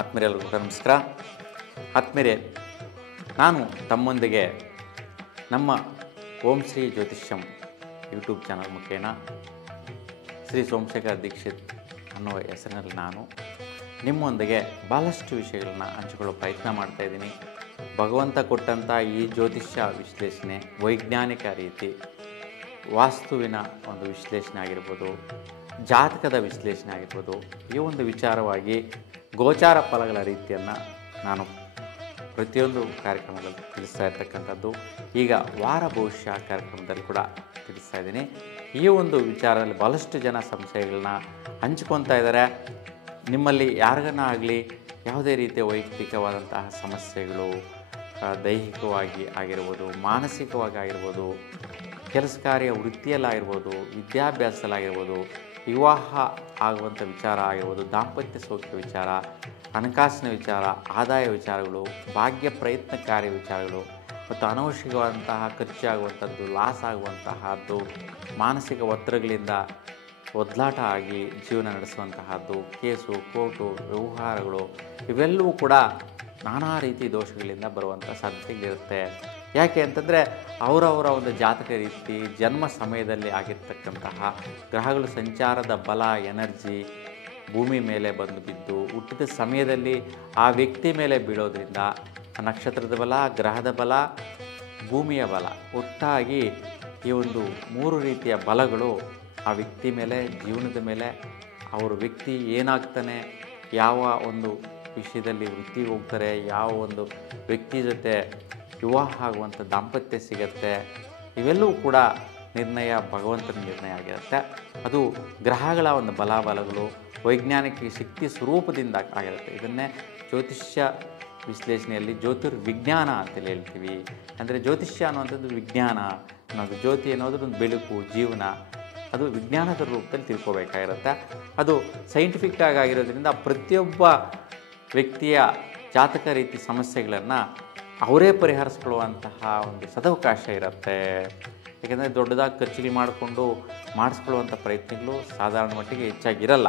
ಆತ್ಮೀಯರೆಲ್ಲರಿಗೂ ಕೂಡ ನಮಸ್ಕಾರ. ಆತ್ಮೀಯರೇ, ನಾನು ತಮ್ಮೊಂದಿಗೆ ನಮ್ಮ ಓಂ ಶ್ರೀ ಜ್ಯೋತಿಷ್ಯಂ ಯೂಟ್ಯೂಬ್ ಚಾನಲ್ ಮುಖೇನ ಶ್ರೀ ಸೋಮಶೇಖರ್ ದೀಕ್ಷಿತ್ ಅನ್ನುವ ಹೆಸರಿನಲ್ಲಿ ನಾನು ನಿಮ್ಮೊಂದಿಗೆ ಭಾಳಷ್ಟು ವಿಷಯಗಳನ್ನ ಹಂಚಿಕೊಳ್ಳೋ ಪ್ರಯತ್ನ ಮಾಡ್ತಾಯಿದ್ದೀನಿ. ಭಗವಂತ ಕೊಟ್ಟಂಥ ಈ ಜ್ಯೋತಿಷ್ಯ ವಿಶ್ಲೇಷಣೆ ವೈಜ್ಞಾನಿಕ ರೀತಿ, ವಾಸ್ತುವಿನ ಒಂದು ವಿಶ್ಲೇಷಣೆ ಆಗಿರ್ಬೋದು, ಜಾತಕದ ವಿಶ್ಲೇಷಣೆ ಆಗಿರ್ಬೋದು, ಈ ಒಂದು ವಿಚಾರವಾಗಿ ಗೋಚಾರ ಫಲಗಳ ರೀತಿಯನ್ನು ನಾನು ಪ್ರತಿಯೊಂದು ಕಾರ್ಯಕ್ರಮದಲ್ಲಿ ತಿಳಿಸ್ತಾ ಇರ್ತಕ್ಕಂಥದ್ದು. ಈಗ ವಾರ ಭವಿಷ್ಯ ಕಾರ್ಯಕ್ರಮದಲ್ಲಿ ಕೂಡ ತಿಳಿಸ್ತಾ ಇದ್ದೀನಿ. ಈ ಒಂದು ವಿಚಾರದಲ್ಲಿ ಭಾಳಷ್ಟು ಜನ ಸಂಶಯಗಳನ್ನ ಹಂಚ್ಕೊತಾ ಇದ್ದಾರೆ. ನಿಮ್ಮಲ್ಲಿ ಯಾರಿಗನ್ನ ಆಗಲಿ ಯಾವುದೇ ರೀತಿಯ ವೈಯಕ್ತಿಕವಾದಂತಹ ಸಮಸ್ಯೆಗಳು, ದೈಹಿಕವಾಗಿ ಆಗಿರ್ಬೋದು, ಮಾನಸಿಕವಾಗಿ ಆಗಿರ್ಬೋದು, ಕೆಲಸ ಕಾರ್ಯ ವೃತ್ತಿಯಲ್ಲಾಗಿರ್ಬೋದು, ವಿದ್ಯಾಭ್ಯಾಸದಲ್ಲಾಗಿರ್ಬೋದು, ವಿವಾಹ ಆಗುವಂಥ ವಿಚಾರ ಆಗಿರ್ಬೋದು, ದಾಂಪತ್ಯ ಸೌಖ್ಯ ವಿಚಾರ, ಹಣಕಾಸಿನ ವಿಚಾರ, ಆದಾಯ ವಿಚಾರಗಳು, ಭಾಗ್ಯ ಪ್ರಯತ್ನ ಕಾರ್ಯ ವಿಚಾರಗಳು ಮತ್ತು ಅನವಶ್ಯಕವಾದಂತಹ ಖರ್ಚಾಗುವಂಥದ್ದು, ಲಾಸ್ ಆಗುವಂತಹದ್ದು, ಮಾನಸಿಕ ಒತ್ತಡಗಳಿಂದ ಒದ್ದಾಟ ಆಗಿ ಜೀವನ ನಡೆಸುವಂತಹದ್ದು, ಕೇಸು, ಕೋರ್ಟು, ವ್ಯವಹಾರಗಳು ಇವೆಲ್ಲವೂ ಕೂಡ ನಾನಾ ರೀತಿ ದೋಷಗಳಿಂದ ಬರುವಂಥ ಸಾಧ್ಯತೆಗಳಿರುತ್ತೆ. ಯಾಕೆ ಅಂತಂದರೆ ಅವರವರ ಒಂದು ಜಾತಕ ರೀತಿ, ಜನ್ಮ ಸಮಯದಲ್ಲಿ ಆಗಿರ್ತಕ್ಕಂತಹ ಗ್ರಹಗಳು ಸಂಚಾರದ ಬಲ, ಎನರ್ಜಿ ಭೂಮಿ ಮೇಲೆ ಬಂದು ಬಿದ್ದು ಹುಟ್ಟಿದ ಸಮಯದಲ್ಲಿ ಆ ವ್ಯಕ್ತಿ ಮೇಲೆ ಬೀಳೋದ್ರಿಂದ ನಕ್ಷತ್ರದ ಬಲ, ಗ್ರಹದ ಬಲ, ಭೂಮಿಯ ಬಲ ಒಟ್ಟಾಗಿ ಈ ಒಂದು 3 ರೀತಿಯ ಬಲಗಳು ಆ ವ್ಯಕ್ತಿ ಮೇಲೆ, ಜೀವನದ ಮೇಲೆ, ಅವರು ವ್ಯಕ್ತಿ ಏನಾಗ್ತಾನೆ, ಯಾವ ಒಂದು ವಿಷಯದಲ್ಲಿ ವೃತ್ತಿಗೆ ಹೋಗ್ತಾರೆ, ಯಾವ ಒಂದು ವ್ಯಕ್ತಿ ಜೊತೆ ವಿವಾಹ ಆಗುವಂಥ ದಾಂಪತ್ಯ ಸಿಗತ್ತೆ, ಇವೆಲ್ಲವೂ ಕೂಡ ನಿರ್ಣಯ ಭಗವಂತನ ನಿರ್ಣಯ ಆಗಿರುತ್ತೆ. ಅದು ಗ್ರಹಗಳ ಒಂದು ಬಲಾಬಲಗಳು ವೈಜ್ಞಾನಿಕ ಶಕ್ತಿ ಸ್ವರೂಪದಿಂದ ಆಗಿರುತ್ತೆ. ಇದನ್ನೇ ಜ್ಯೋತಿಷ್ಯ ವಿಶ್ಲೇಷಣೆಯಲ್ಲಿ ಜ್ಯೋತಿರ್ವಿಜ್ಞಾನ ಅಂತೇಳಿ ಹೇಳ್ತೀವಿ. ಅಂದರೆ ಜ್ಯೋತಿಷ್ಯ ಅನ್ನುವಂಥದ್ದು ವಿಜ್ಞಾನ ಅನ್ನೋದು, ಜ್ಯೋತಿ ಅನ್ನೋದು ಒಂದು ಬೆಳಕು, ಜೀವನ, ಅದು ವಿಜ್ಞಾನದ ರೂಪದಲ್ಲಿ ತಿಳ್ಕೊಬೇಕಾಗಿರುತ್ತೆ. ಅದು ಸೈಂಟಿಫಿಕ್ ಆಗಿರೋದ್ರಿಂದ ಪ್ರತಿಯೊಬ್ಬ ವ್ಯಕ್ತಿಯ ಜಾತಕ ರೀತಿ ಸಮಸ್ಯೆಗಳನ್ನು ಅವರೇ ಪರಿಹರಿಸ್ಕೊಳ್ಳುವಂತಹ ಒಂದು ಸದವಕಾಶ ಇರುತ್ತೆ. ಏಕೆಂದರೆ ದೊಡ್ಡದಾಗಿ ಖರ್ಚಿಗೆ ಮಾಡಿಕೊಂಡು ಮಾಡಿಸ್ಕೊಳ್ಳುವಂಥ ಪ್ರಯತ್ನಗಳು ಸಾಧಾರಣ ಮಟ್ಟಿಗೆ ಹೆಚ್ಚಾಗಿರಲ್ಲ.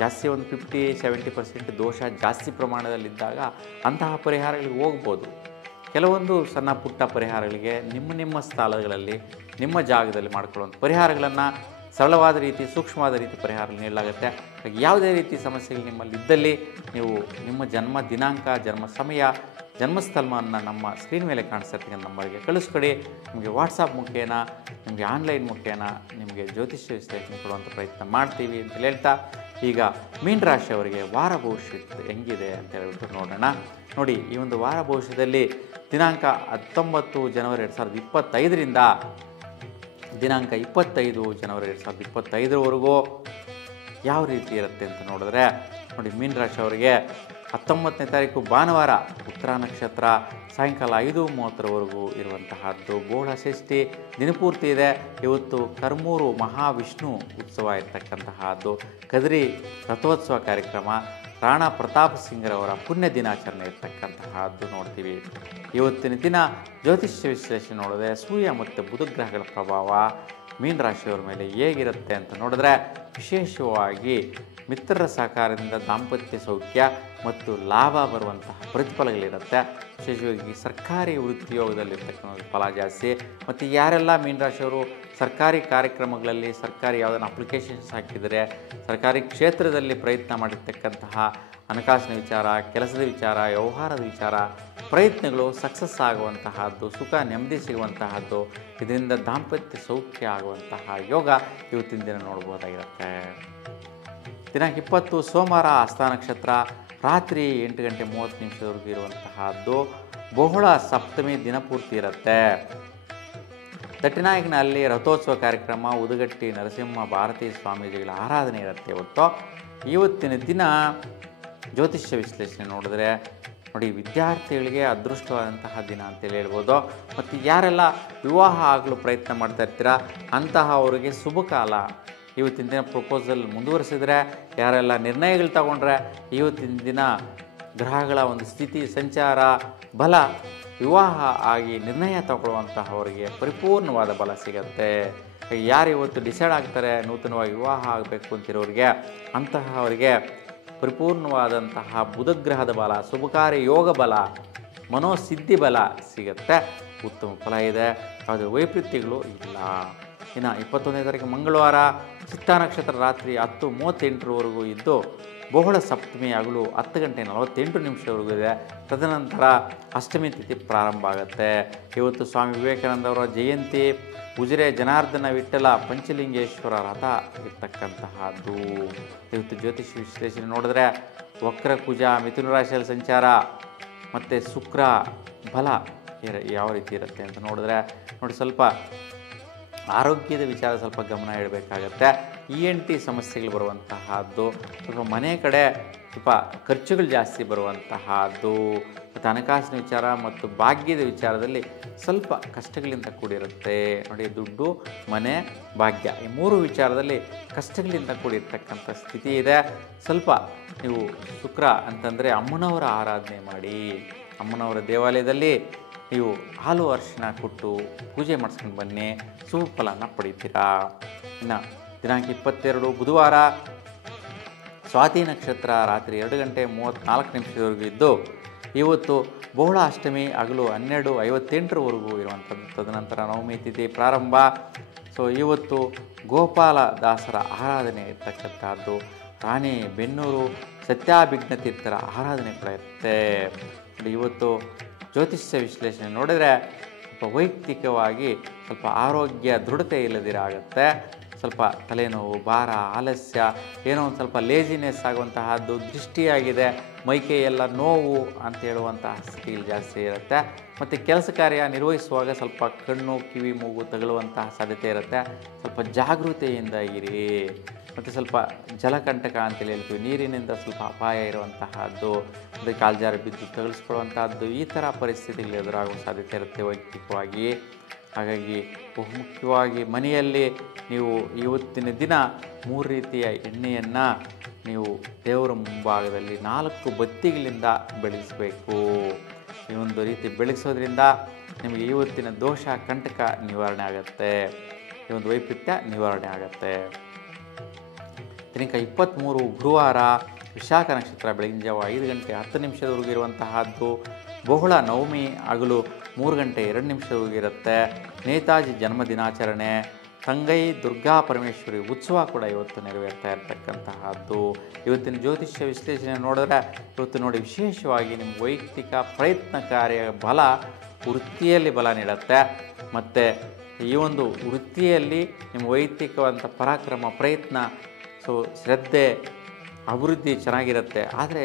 ಜಾಸ್ತಿ ಒಂದು 50-70% ದೋಷ ಜಾಸ್ತಿ ಪ್ರಮಾಣದಲ್ಲಿದ್ದಾಗ ಅಂತಹ ಪರಿಹಾರಗಳಿಗೆ ಹೋಗ್ಬೋದು. ಕೆಲವೊಂದು ಸಣ್ಣ ಪುಟ್ಟ ಪರಿಹಾರಗಳಿಗೆ ನಿಮ್ಮ ಸ್ಥಳಗಳಲ್ಲಿ, ನಿಮ್ಮ ಜಾಗದಲ್ಲಿ ಮಾಡ್ಕೊಳ್ಳುವಂಥ ಪರಿಹಾರಗಳನ್ನು ಸರಳವಾದ ರೀತಿ, ಸೂಕ್ಷ್ಮವಾದ ರೀತಿ ಪರಿಹಾರ ನೀಡಲಾಗುತ್ತೆ. ಯಾವುದೇ ರೀತಿ ಸಮಸ್ಯೆಗಳು ನಿಮ್ಮಲ್ಲಿ ಇದ್ದಲ್ಲಿ ನೀವು ನಿಮ್ಮ ಜನ್ಮ ದಿನಾಂಕ, ಜನ್ಮ ಸಮಯ, ಜನ್ಮಸ್ಥಳವನ್ನು ನಮ್ಮ ಸ್ಕ್ರೀನ್ ಮೇಲೆ ಕಾಣಿಸ್ತಕ್ಕಂಥ ನಂಬರ್ಗೆ ಕಳಿಸ್ಕೊಡಿ. ನಿಮಗೆ ವಾಟ್ಸಪ್ ಮುಖೇನ, ನಿಮಗೆ ಆನ್ಲೈನ್ ಮುಖೇನ ನಿಮಗೆ ಜ್ಯೋತಿಷ್ಯ ವಿಶ್ಲೇಷಣೆ ಕೊಡುವಂಥ ಪ್ರಯತ್ನ ಮಾಡ್ತೀವಿ ಅಂತ ಹೇಳ್ತಾ, ಈಗ ಮೀನ ರಾಶಿಯವರಿಗೆ ವಾರ ಭವಿಷ್ಯ ಹೆಂಗಿದೆ ಅಂತ ಹೇಳ್ಬಿಟ್ಟು ನೋಡೋಣ. ನೋಡಿ, ಈ ಒಂದು ವಾರ ಭವಿಷ್ಯದಲ್ಲಿ ದಿನಾಂಕ 19 ಜನವರಿ 2025ರಿಂದ ದಿನಾಂಕ 25 ಜನವರಿ 2025ರವರೆಗೂ ಯಾವ ರೀತಿ ಇರುತ್ತೆ ಅಂತ ನೋಡಿದ್ರೆ, ನೋಡಿ, ಮೀನ ರಾಶಿಯವರಿಗೆ 19ನೇ ತಾರೀಕು ಭಾನುವಾರ ಉತ್ತರ ನಕ್ಷತ್ರ ಸಾಯಂಕಾಲ 5:30ರವರೆಗೂ ಇರುವಂತಹದ್ದು. ಬೋಳ ಷಷ್ಠಿ ದಿನಪೂರ್ತಿ ಇದೆ. ಇವತ್ತು ಕರ್ಮೂರು ಮಹಾವಿಷ್ಣು ಉತ್ಸವ ಇರ್ತಕ್ಕಂತಹದ್ದು, ಕದ್ರಿ ರಥೋತ್ಸವ ಕಾರ್ಯಕ್ರಮ, ರಾಣಾ ಪ್ರತಾಪ್ ಸಿಂಗ್ರವರ ಪುಣ್ಯ ದಿನಾಚರಣೆ ಇರ್ತಕ್ಕಂತಹದ್ದು ನೋಡ್ತೀವಿ. ಇವತ್ತಿನ ದಿನ ಜ್ಯೋತಿಷ್ಯ ವಿಶ್ಲೇಷಣೆ ನೋಡಿದ್ರೆ ಸೂರ್ಯ ಮತ್ತು ಬುಧ ಗ್ರಹಗಳ ಪ್ರಭಾವ ಮೀನ ರಾಶಿಯವರ ಮೇಲೆ ಹೇಗಿರುತ್ತೆ ಅಂತ ನೋಡಿದ್ರೆ, ವಿಶೇಷವಾಗಿ ಮಿತ್ರರ ಸಹಕಾರದಿಂದ ದಾಂಪತ್ಯ ಸೌಖ್ಯ ಮತ್ತು ಲಾಭ ಬರುವಂತಹ ಪ್ರತಿಫಲಗಳಿರುತ್ತೆ. ವಿಶೇಷವಾಗಿ ಸರ್ಕಾರಿ ವೃತ್ತಿಯೋಗದಲ್ಲಿರ್ತಕ್ಕಂಥ ಫಲ ಜಾಸ್ತಿ. ಮತ್ತು ಯಾರೆಲ್ಲ ಮೀನರಾಶಿಯವರು ಸರ್ಕಾರಿ ಕಾರ್ಯಕ್ರಮಗಳಲ್ಲಿ, ಸರ್ಕಾರಿ ಯಾವುದನ್ನು ಅಪ್ಲಿಕೇಶನ್ಸ್ ಹಾಕಿದರೆ, ಸರ್ಕಾರಿ ಕ್ಷೇತ್ರದಲ್ಲಿ ಪ್ರಯತ್ನ ಮಾಡಿರ್ತಕ್ಕಂತಹ ಹಣಕಾಸಿನ ವಿಚಾರ, ಕೆಲಸದ ವಿಚಾರ, ವ್ಯವಹಾರದ ವಿಚಾರ, ಪ್ರಯತ್ನಗಳು ಸಕ್ಸಸ್ ಆಗುವಂತಹದ್ದು, ಸುಖ ನೆಮ್ಮದಿ ಸಿಗುವಂತಹದ್ದು, ಇದರಿಂದ ದಾಂಪತ್ಯ ಸೌಖ್ಯ ಆಗುವಂತಹ ಯೋಗ ಇವತ್ತಿನ ದಿನ ನೋಡ್ಬೋದಾಗಿರುತ್ತೆ. ದಿನಾಂಕ 20 ಸೋಮವಾರ ಹಸ್ತ ನಕ್ಷತ್ರ ರಾತ್ರಿ 8:30 ಇರುವಂತಹದ್ದು. ಬಹುಳ ಸಪ್ತಮಿ ದಿನಪೂರ್ತಿ ಇರುತ್ತೆ. ತಟ್ಟಿನಾಯಕನಲ್ಲಿ ರಥೋತ್ಸವ ಕಾರ್ಯಕ್ರಮ, ಉದುಗಟ್ಟಿ ನರಸಿಂಹ ಭಾರತೀ ಸ್ವಾಮೀಜಿಗಳ ಆರಾಧನೆ ಇರುತ್ತೆ. ಇವತ್ತಿನ ದಿನ ಜ್ಯೋತಿಷ್ಯ ವಿಶ್ಲೇಷಣೆ ನೋಡಿದ್ರೆ, ನೋಡಿ, ವಿದ್ಯಾರ್ಥಿಗಳಿಗೆ ಅದೃಷ್ಟವಾದಂತಹ ದಿನ ಅಂತೇಳಿ ಹೇಳ್ಬೋದು. ಮತ್ತು ಯಾರೆಲ್ಲ ವಿವಾಹ ಆಗಲು ಪ್ರಯತ್ನ ಮಾಡ್ತಾ ಇರ್ತೀರ ಅಂತಹವರಿಗೆ ಶುಭ ಕಾಲ. ಇವತ್ತಿನ ದಿನ ಪ್ರಪೋಸಲ್ ಮುಂದುವರಿಸಿದ್ರೆ, ಯಾರೆಲ್ಲ ನಿರ್ಣಯಗಳು ತಗೊಂಡ್ರೆ, ಇವತ್ತಿನ ದಿನ ಗ್ರಹಗಳ ಒಂದು ಸ್ಥಿತಿ, ಸಂಚಾರ, ಬಲ, ವಿವಾಹ ಆಗಿ ನಿರ್ಣಯ ತಗೊಳ್ಳುವಂತಹವರಿಗೆ ಪರಿಪೂರ್ಣವಾದ ಬಲ ಸಿಗುತ್ತೆ. ಯಾರು ಇವತ್ತು ಡಿಸೈಡ್ ಆಗ್ತಾರೆ ನೂತನವಾಗಿ ವಿವಾಹ ಆಗಬೇಕು ಅಂತಿರೋರಿಗೆ, ಅಂತಹವರಿಗೆ ಪರಿಪೂರ್ಣವಾದಂತಹ ಬುಧಗ್ರಹದ ಬಲ, ಶುಭಕಾರಿ ಯೋಗ ಬಲ, ಮನೋಸಿದ್ಧಿ ಬಲ ಸಿಗುತ್ತೆ. ಉತ್ತಮ ಫಲ ಇದೆ, ಯಾವುದೇ ವೈಪರೀತ್ಯಗಳು ಇಲ್ಲ. ಇನ್ನು 21ನೇ ತಾರೀಕು ಮಂಗಳವಾರ ಚಿತ್ತಾ ನಕ್ಷತ್ರ ರಾತ್ರಿ 10:38 ಇದ್ದು ಬಹುಳ ಸಪ್ತಮಿ ಹಗಲು 10:48 ಇದೆ. ತದನಂತರ ಅಷ್ಟಮಿ ತಿಥಿ ಪ್ರಾರಂಭ ಆಗುತ್ತೆ. ಇವತ್ತು ಸ್ವಾಮಿ ವಿವೇಕಾನಂದ ಅವರ ಜಯಂತಿ, ಉಜಿರೆ ಜನಾರ್ದನ ವಿಠ್ಠಲ ಪಂಚಲಿಂಗೇಶ್ವರ ರಥ ಇರ್ತಕ್ಕಂತಹದ್ದು. ಇವತ್ತು ಜ್ಯೋತಿಷ ವಿಶ್ಲೇಷಣೆ ನೋಡಿದ್ರೆ ವಕ್ರ ಕುಜ ಮಿಥುನ ರಾಶಿಯಲ್ಲಿ ಸಂಚಾರ ಮತ್ತು ಶುಕ್ರ ಬಲ ಯಾವ ರೀತಿ ಇರುತ್ತೆ ಅಂತ ನೋಡಿದ್ರೆ ನೋಡಿ, ಸ್ವಲ್ಪ ಆರೋಗ್ಯದ ವಿಚಾರ ಸ್ವಲ್ಪ ಗಮನ ಇಡಬೇಕಾಗತ್ತೆ. ENT ಸಮಸ್ಯೆಗಳು ಬರುವಂತಹದ್ದು, ಸ್ವಲ್ಪ ಮನೆ ಕಡೆ ಸ್ವಲ್ಪ ಖರ್ಚುಗಳು ಜಾಸ್ತಿ ಬರುವಂತಹದ್ದು, ಮತ್ತು ಹಣಕಾಸಿನ ವಿಚಾರ ಮತ್ತು ಭಾಗ್ಯದ ವಿಚಾರದಲ್ಲಿ ಸ್ವಲ್ಪ ಕಷ್ಟಗಳಿಂದ ಕೂಡಿರುತ್ತೆ. ನೋಡಿ, ದುಡ್ಡು, ಮನೆ, ಭಾಗ್ಯ ಈ 3 ವಿಚಾರದಲ್ಲಿ ಕಷ್ಟಗಳಿಂದ ಕೂಡಿರ್ತಕ್ಕಂಥ ಸ್ಥಿತಿ ಇದೆ. ಸ್ವಲ್ಪ ನೀವು ಶುಕ್ರ ಅಂತಂದರೆ ಅಮ್ಮನವರ ಆರಾಧನೆ ಮಾಡಿ, ಅಮ್ಮನವರ ದೇವಾಲಯದಲ್ಲಿ ನೀವು ಹಾಲು ಅರಿಶಿನ ಕೊಟ್ಟು ಪೂಜೆ ಮಾಡಿಸ್ಕೊಂಡು ಬನ್ನಿ, ಶುಭ ಫಲನ ಪಡಿತೀರಾ. ಇನ್ನು ದಿನಾಂಕ 22 ಬುಧವಾರ ಸ್ವಾತಿ ನಕ್ಷತ್ರ ರಾತ್ರಿ 2:34 ಇದ್ದು ಇವತ್ತು ಬಹುಳ ಅಷ್ಟಮಿ ಹಗಲು 12:58 ಇರುವಂಥದ್ದು. ತದನಂತರ ನವಮಿ ತಿಥಿ ಪ್ರಾರಂಭ. ಸೊ ಇವತ್ತು ಗೋಪಾಲ ದಾಸರ ಆರಾಧನೆ ಇರ್ತಕ್ಕಂಥದ್ದು, ರಾಣೆಬೆನ್ನೂರು ಸತ್ಯಾಭಿಜ್ಞ ತೀರ್ಥರ ಆರಾಧನೆ ಕೂಡ ಇರುತ್ತೆ. ಇವತ್ತು ಜ್ಯೋತಿಷ್ಯ ವಿಶ್ಲೇಷಣೆ ನೋಡಿದರೆ ಸ್ವಲ್ಪ ವೈಯಕ್ತಿಕವಾಗಿ ಸ್ವಲ್ಪ ಆರೋಗ್ಯ ದೃಢತೆ ಇಲ್ಲದಿರ ಆಗುತ್ತೆ. ಸ್ವಲ್ಪ ತಲೆನೋವು, ಭಾರ, ಆಲಸ್ಯ, ಏನೋ ಒಂದು ಸ್ವಲ್ಪ ಲೇಜಿನೆಸ್ ಆಗುವಂತಹದ್ದು, ದೃಷ್ಟಿಯಾಗಿದೆ, ಮೈಕೈಯೆಲ್ಲ ನೋವು ಅಂತ ಹೇಳುವಂತಹ ಸ್ಥಿತಿಗಳು ಜಾಸ್ತಿ ಇರುತ್ತೆ. ಮತ್ತು ಕೆಲಸ ಕಾರ್ಯ ನಿರ್ವಹಿಸುವಾಗ ಸ್ವಲ್ಪ ಕಣ್ಣು, ಕಿವಿ, ಮೂಗು ತಗುಲುವಂತಹ ಸಾಧ್ಯತೆ ಇರುತ್ತೆ. ಸ್ವಲ್ಪ ಜಾಗೃತೆಯಿಂದ ಇರಿ. ಮತ್ತು ಸ್ವಲ್ಪ ಜಲಕಂಟಕ ಅಂತೇಳಿ ಹೇಳ್ತೀವಿ, ನೀರಿನಿಂದ ಸ್ವಲ್ಪ ಅಪಾಯ ಇರುವಂತಹದ್ದು, ಅದು ಕಾಲ್ಜಾರಿ ಬಿದ್ದು ತಗುಲಿಸ್ಕೊಳ್ಳುವಂತಹದ್ದು, ಈ ಥರ ಪರಿಸ್ಥಿತಿಗಳು ಎದುರಾಗುವ ಸಾಧ್ಯತೆ ಇರುತ್ತೆ ವೈಯಕ್ತಿಕವಾಗಿ. ಹಾಗಾಗಿ ಬಹುಮುಖ್ಯವಾಗಿ ಮನೆಯಲ್ಲಿ ನೀವು ಇವತ್ತಿನ ದಿನ 3 ರೀತಿಯ ಎಣ್ಣೆಯನ್ನು ನೀವು ದೇವರ ಮುಂಭಾಗದಲ್ಲಿ 4 ಬತ್ತಿಗಳಿಂದ ಬೆಳಗಿಸಬೇಕು. ಈ ಒಂದು ರೀತಿ ಬೆಳಗಿಸೋದ್ರಿಂದ ನಿಮಗೆ ಇವತ್ತಿನ ದೋಷ ಕಂಟಕ ನಿವಾರಣೆ ಆಗುತ್ತೆ, ಈ ಒಂದು ವೈಪರೀತ್ಯ ನಿವಾರಣೆ ಆಗುತ್ತೆ. ದಿನಾಂಕ 23 ಗುರುವಾರ ವಿಶಾಖ ನಕ್ಷತ್ರ ಬೆಳಗಿನ ಜಾವ 5:10 ಇರುವಂತಹದ್ದು. ಬಹುಳ ನವಮಿ ಹಗಲು 3:02 ಇರುತ್ತೆ. ನೇತಾಜಿ ಜನ್ಮ ದಿನಾಚರಣೆ, ತಂಗೈ ದುರ್ಗಾ ಪರಮೇಶ್ವರಿ ಉತ್ಸವ ಕೂಡ ಇವತ್ತು ನೆರವೇರ್ತಾ ಇರತಕ್ಕಂತಹದ್ದು. ಇವತ್ತಿನ ಜ್ಯೋತಿಷ್ಯ ವಿಶ್ಲೇಷಣೆ ನೋಡಿದ್ರೆ ಇವತ್ತು ನೋಡಿ, ವಿಶೇಷವಾಗಿ ನಿಮ್ಮ ವೈಯಕ್ತಿಕ ಪ್ರಯತ್ನ ಕಾರ್ಯ ಬಲ ವೃತ್ತಿಯಲ್ಲಿ ಬಲ ನೀಡುತ್ತೆ. ಮತ್ತು ಈ ಒಂದು ವೃತ್ತಿಯಲ್ಲಿ ನಿಮ್ಮ ವೈಯಕ್ತಿಕವಂಥ ಪರಾಕ್ರಮ, ಪ್ರಯತ್ನ, ಸೊ ಶ್ರದ್ಧೆ, ಅಭಿವೃದ್ಧಿ ಚೆನ್ನಾಗಿರುತ್ತೆ. ಆದರೆ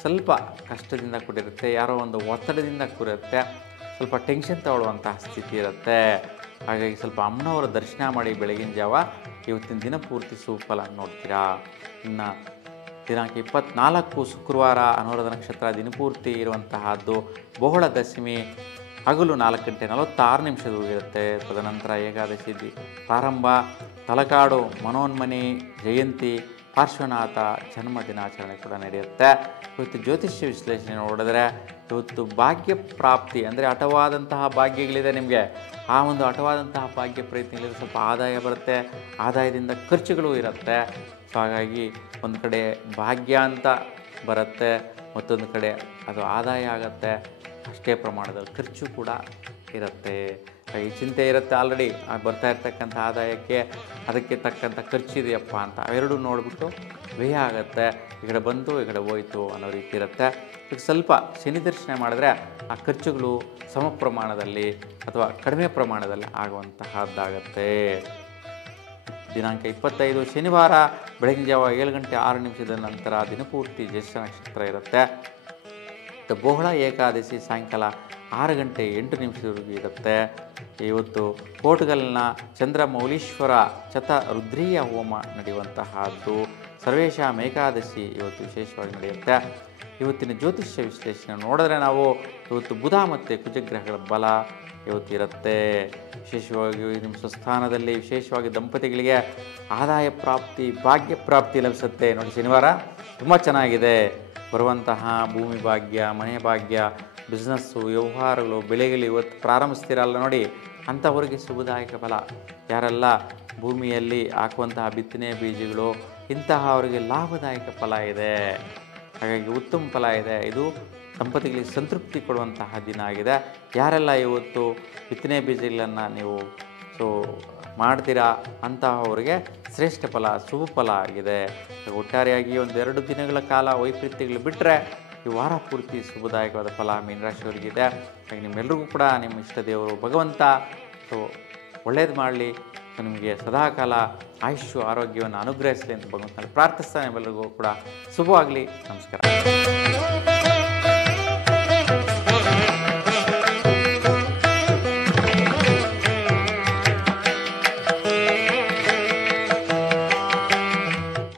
ಸ್ವಲ್ಪ ಕಷ್ಟದಿಂದ ಕೂಡಿರುತ್ತೆ, ಯಾರೋ ಒಂದು ಒತ್ತಡದಿಂದ ಕೂಡಿರುತ್ತೆ, ಸ್ವಲ್ಪ ಟೆನ್ಷನ್ ತಗೊಳ್ಳುವಂತಹ ಸ್ಥಿತಿ ಇರುತ್ತೆ. ಹಾಗಾಗಿ ಸ್ವಲ್ಪ ಅಮ್ಮನವರ ದರ್ಶನ ಮಾಡಿ ಬೆಳಗಿನ ಜಾವ ಇವತ್ತಿನ ದಿನ ಪೂರ್ತಿ ಸುಫಲ ನೋಡ್ತೀರಾ. ಇನ್ನು ದಿನಾಂಕ 24 ಶುಕ್ರವಾರ ಅನುರಾಧ ನಕ್ಷತ್ರ ದಿನಪೂರ್ತಿ ಇರುವಂತಹದ್ದು. ಬಹುಳ ದಶಮಿ ಹಗಲು 4:46 ಇರುತ್ತೆ. ತದನಂತರ ಏಕಾದಶಿ ಪ್ರಾರಂಭ. ತಲಕಾಡು ಮನೋನ್ಮನಿ ಜಯಂತಿ, ಪಾರ್ಶ್ವನಾಥ ಜನ್ಮ ದಿನಾಚರಣೆ ಕೂಡ ನಡೆಯುತ್ತೆ. ಇವತ್ತು ಜ್ಯೋತಿಷ್ಯ ವಿಶ್ಲೇಷಣೆ ನೋಡಿದ್ರೆ ಇವತ್ತು ಭಾಗ್ಯ ಪ್ರಾಪ್ತಿ ಅಂದರೆ ಹಠವಾದಂತಹ ಭಾಗ್ಯಗಳಿದೆ ನಿಮಗೆ. ಆ ಒಂದು ಹಠವಾದಂತಹ ಭಾಗ್ಯ ಪ್ರಯತ್ನಗಳಿಂದ ಸ್ವಲ್ಪ ಆದಾಯ ಬರುತ್ತೆ, ಆದಾಯದಿಂದ ಖರ್ಚುಗಳು ಇರುತ್ತೆ. ಸೊ ಹಾಗಾಗಿ ಒಂದು ಕಡೆ ಭಾಗ್ಯ ಅಂತ ಬರುತ್ತೆ, ಮತ್ತೊಂದು ಕಡೆ ಅದು ಆದಾಯ ಆಗುತ್ತೆ, ಅಷ್ಟೇ ಪ್ರಮಾಣದಲ್ಲಿ ಖರ್ಚು ಕೂಡ ಇರುತ್ತೆ. ಈ ಚಿಂತೆ ಇರುತ್ತೆ, ಆಲ್ರೆಡಿ ಬರ್ತಾ ಇರ್ತಕ್ಕಂಥ ಆದಾಯಕ್ಕೆ ಅದಕ್ಕೆ ತಕ್ಕಂಥ ಖರ್ಚಿದೆಯಪ್ಪ ಅಂತ ಅವೆರಡೂ ನೋಡಿಬಿಟ್ಟು ವ್ಯಯ ಆಗುತ್ತೆ. ಈ ಕಡೆ ಬಂತು, ಈ ಕಡೆ ಹೋಯಿತು ಅನ್ನೋ ರೀತಿ ಇರುತ್ತೆ. ಈಗ ಸ್ವಲ್ಪ ಶನಿ ದರ್ಶನ ಮಾಡಿದ್ರೆ ಆ ಖರ್ಚುಗಳು ಸಮ ಪ್ರಮಾಣದಲ್ಲಿ ಅಥವಾ ಕಡಿಮೆ ಪ್ರಮಾಣದಲ್ಲಿ ಆಗುವಂತಹದ್ದಾಗತ್ತೆ. ದಿನಾಂಕ 25 ಶನಿವಾರ ಬೆಳಗಿನ ಜಾವ 7:06 ನಂತರ ದಿನಪೂರ್ತಿ ಜ್ಯೇಷ್ಠ ನಕ್ಷತ್ರ ಇರುತ್ತೆ. ಬಹುಳ ಏಕಾದಶಿ ಸಾಯಂಕಾಲ 6:08 ಇರುತ್ತೆ. ಇವತ್ತು ಪೋರ್ಟುಗಲ್ನ ಚಂದ್ರಮೌಲೀಶ್ವರ ರುದ್ರೀಯ ಹೋಮ ನಡೆಯುವಂತಹದ್ದು. ಸರ್ವೇಶಾಂ ಏಕಾದಶಿ ಇವತ್ತು ವಿಶೇಷವಾಗಿ ನಡೆಯುತ್ತೆ. ಇವತ್ತಿನ ಜ್ಯೋತಿಷ್ಯ ವಿಶ್ಲೇಷಣೆ ನೋಡಿದ್ರೆ ನಾವು ಇವತ್ತು ಬುಧ ಮತ್ತು ಕುಜಗ್ರಹಗಳ ಬಲ ಇವತ್ತು ಇರುತ್ತೆ. ವಿಶೇಷವಾಗಿ ನಿಮ್ಮ ಸ್ವಸ್ಥಾನದಲ್ಲಿ ವಿಶೇಷವಾಗಿ ದಂಪತಿಗಳಿಗೆ ಆದಾಯ ಪ್ರಾಪ್ತಿ, ಭಾಗ್ಯ ಪ್ರಾಪ್ತಿ ಲಭಿಸುತ್ತೆ. ನೋಡಿ, ಶನಿವಾರ ತುಂಬ ಚೆನ್ನಾಗಿದೆ. ಬರುವಂತಹ ಭೂಮಿ ಭಾಗ್ಯ, ಮನೆ ಭಾಗ್ಯ, ಬಿಸ್ನೆಸ್ಸು, ವ್ಯವಹಾರಗಳು, ಬೆಳೆಗಳು ಇವತ್ತು ಪ್ರಾರಂಭಿಸ್ತೀರಲ್ಲ ನೋಡಿ, ಅಂಥವ್ರಿಗೆ ಶುಭದಾಯಕ ಫಲ. ಯಾರೆಲ್ಲ ಭೂಮಿಯಲ್ಲಿ ಹಾಕುವಂತಹ ಬಿತ್ತನೆ ಬೀಜಗಳು, ಇಂತಹ ಅವರಿಗೆ ಲಾಭದಾಯಕ ಫಲ ಇದೆ. ಹಾಗಾಗಿ ಉತ್ತಮ ಫಲ ಇದೆ. ಇದು ದಂಪತಿಗಳಿಗೆ ಸಂತೃಪ್ತಿ ಕೊಡುವಂತಹ ದಿನ ಆಗಿದೆ. ಯಾರೆಲ್ಲ ಇವತ್ತು ಬಿತ್ತನೆ ಬೀಜಗಳನ್ನು ನೀವು ಮಾಡ್ತೀರಾ ಅಂತಹವರಿಗೆ ಶ್ರೇಷ್ಠ ಫಲ, ಶುಭ ಫಲ ಆಗಿದೆ. ಒಟ್ಟಾರೆಯಾಗಿ ಒಂದೆರಡು ದಿನಗಳ ಕಾಲ ವೈಪರೀತ್ಯಗಳು ಬಿಟ್ಟರೆ ಈ ವಾರ ಪೂರ್ತಿ ಶುಭದಾಯಕವಾದ ಫಲ ಮೀನರಾಶಿಯವರಿಗಿದೆ. ಹಾಗೆ ನಿಮ್ಮೆಲ್ಲರಿಗೂ ಕೂಡ ನಿಮ್ಮ ಇಷ್ಟ ದೇವರು ಭಗವಂತ ಒಳ್ಳೇದು ಮಾಡಲಿ, ನಿಮಗೆ ಸದಾಕಾಲ ಆಯುಷ್ಯ ಆರೋಗ್ಯವನ್ನು ಅನುಗ್ರಹಿಸಲಿ ಅಂತ ಭಗವಂತನಲ್ಲಿ ಪ್ರಾರ್ಥಿಸ್ತಾನೆ. ನಿಮ್ಮೆಲ್ಲರಿಗೂ ಕೂಡ ಶುಭವಾಗಲಿ. ನಮಸ್ಕಾರ.